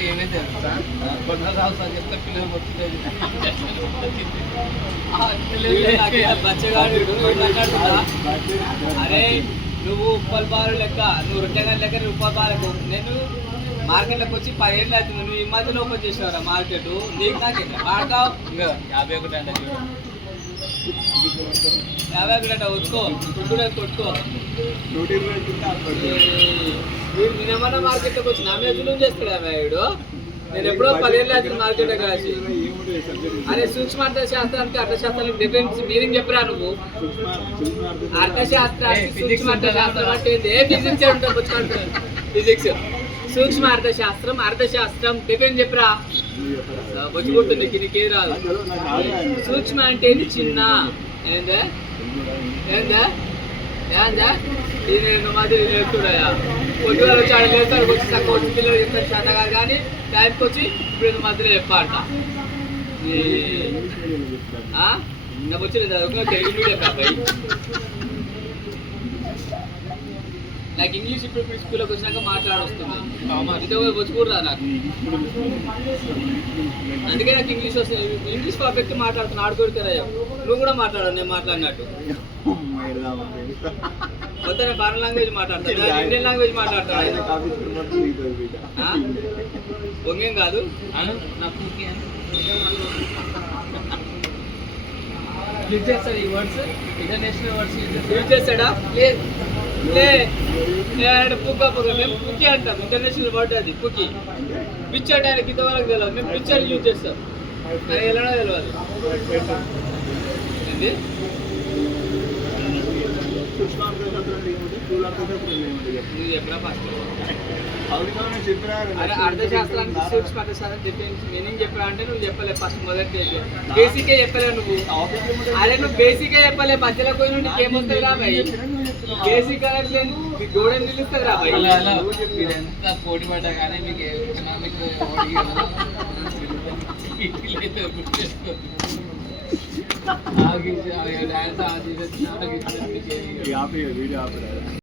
అంటే ఏమైతే తెలుసా కొందరు రావు చెప్తే పిల్లలు వస్తుంది అరే నువ్వు ఉప్పల్ బారు లెక్క నువ్వు రొట్టెగా లెక్క నువ్వు ఉప్పల్ బారు నేను మార్కెట్లోకి వచ్చి 10 ఏళ్ళు అవుతుంది నువ్వు ఈ మధ్యలో ఓపెన్ చేసావురా మార్కెట్ నీకు నాకు ఆడతావు ఇంకా 51 అంటే 51 అంటే వచ్చుకో ఇప్పుడు కొట్టుకో వీడు నిన్నమన్నా మార్కెట్లోకి వచ్చి నా మీద జులుం చేస్తాడు వీడు నేను ఎప్పుడో 10 ఏళ్ళు అవుతుంది మార్కెట్లో కాసి అరే సూక్ష్మ అర్థశాస్త్రానికి అర్థశాస్త్రానికి డిఫరెన్స్ మీనింగ్ చెప్పరా నువ్వు అర్థశాస్త్రానికి సూక్ష్మ అర్థశాస్త్రం అంటే ఫిజిక్స్ ఉంటుంది ఫిజిక్స్ సూక్ష్మ అర్థశాస్త్రం అర్థశాస్త్రం డిఫరెన్స్ చెప్పరా వచ్చి కొడుతుంది నీకేది రాదు సూక్ష్మ అంటే ఇది చిన్న ఏందా ఏందా ఏందా నేను మాదిరి నేర్చుడయా పొద్దుగా వచ్చి ఆడ లేస్తాడు వచ్చి తక్కువ వచ్చి పిల్లలు చెప్తారు చేత కాదు కానీ టైంకి వచ్చి ఇప్పుడు మధ్యలో చెప్పాలట నాకు వచ్చి చదువుకున్న తెలుగు మీడియం అబ్బాయి నాకు ఇంగ్లీష్ ఇప్పుడు స్కూల్లోకి వచ్చినాక మాట్లాడొస్తుంది ఇదో వచ్చి కూడా నాకు అందుకే నాకు ఇంగ్లీష్ వస్తుంది ఇంగ్లీష్ పర్ఫెక్ట్ మాట్లాడుతున్నా ఆడుకోడుతారయ్యా నువ్వు కూడా మాట్లాడావు నేను మాట్లాడినట్టు మొత్తం నేను ఫారెన్ లాంగ్వేజ్ మాట్లాడతాను ఇండియన్ లాంగ్వేజ్ మాట్లాడతాను పొంగేం కాదు నాకు యూజ్ చేస్తాడు ఈ వర్డ్స్ ఇంటర్నేషనల్ వర్డ్స్ యూజ్ చేస్తాడా లేదు పుక్క పుక్క మేము పుక్కి అంటాం ఇంటర్నేషనల్ వర్డ్ అది పుక్కి పిక్చర్ డైరెక్ట్ ఇంతవరకు తెలియదు మేము పిక్చర్ యూజ్ చేస్తాం అది ఎలానో తెలియదు ఏంటి నువ్వు చెప్పరా ఫస్ట్ అరే అర్థశాస్త్రానికి సూక్ష్మ అర్థశాస్త్రం డిఫరెన్స్ మీనింగ్ చెప్పరా అంటే నువ్వు చెప్పలే ఫస్ట్ మొదటి బేసికే చెప్పలే నువ్వు అరే నువ్వు బేసికే చెప్పలే మధ్యలో పోయి నుండి ఏమొస్తుంది రా భయ్ బేసిక్ అనేది గోడ నిలుస్తుంది రా భయ్ ఎంత పోటీ పడ్డా కానీ మీకు ఎకనామిక్ డాన్స్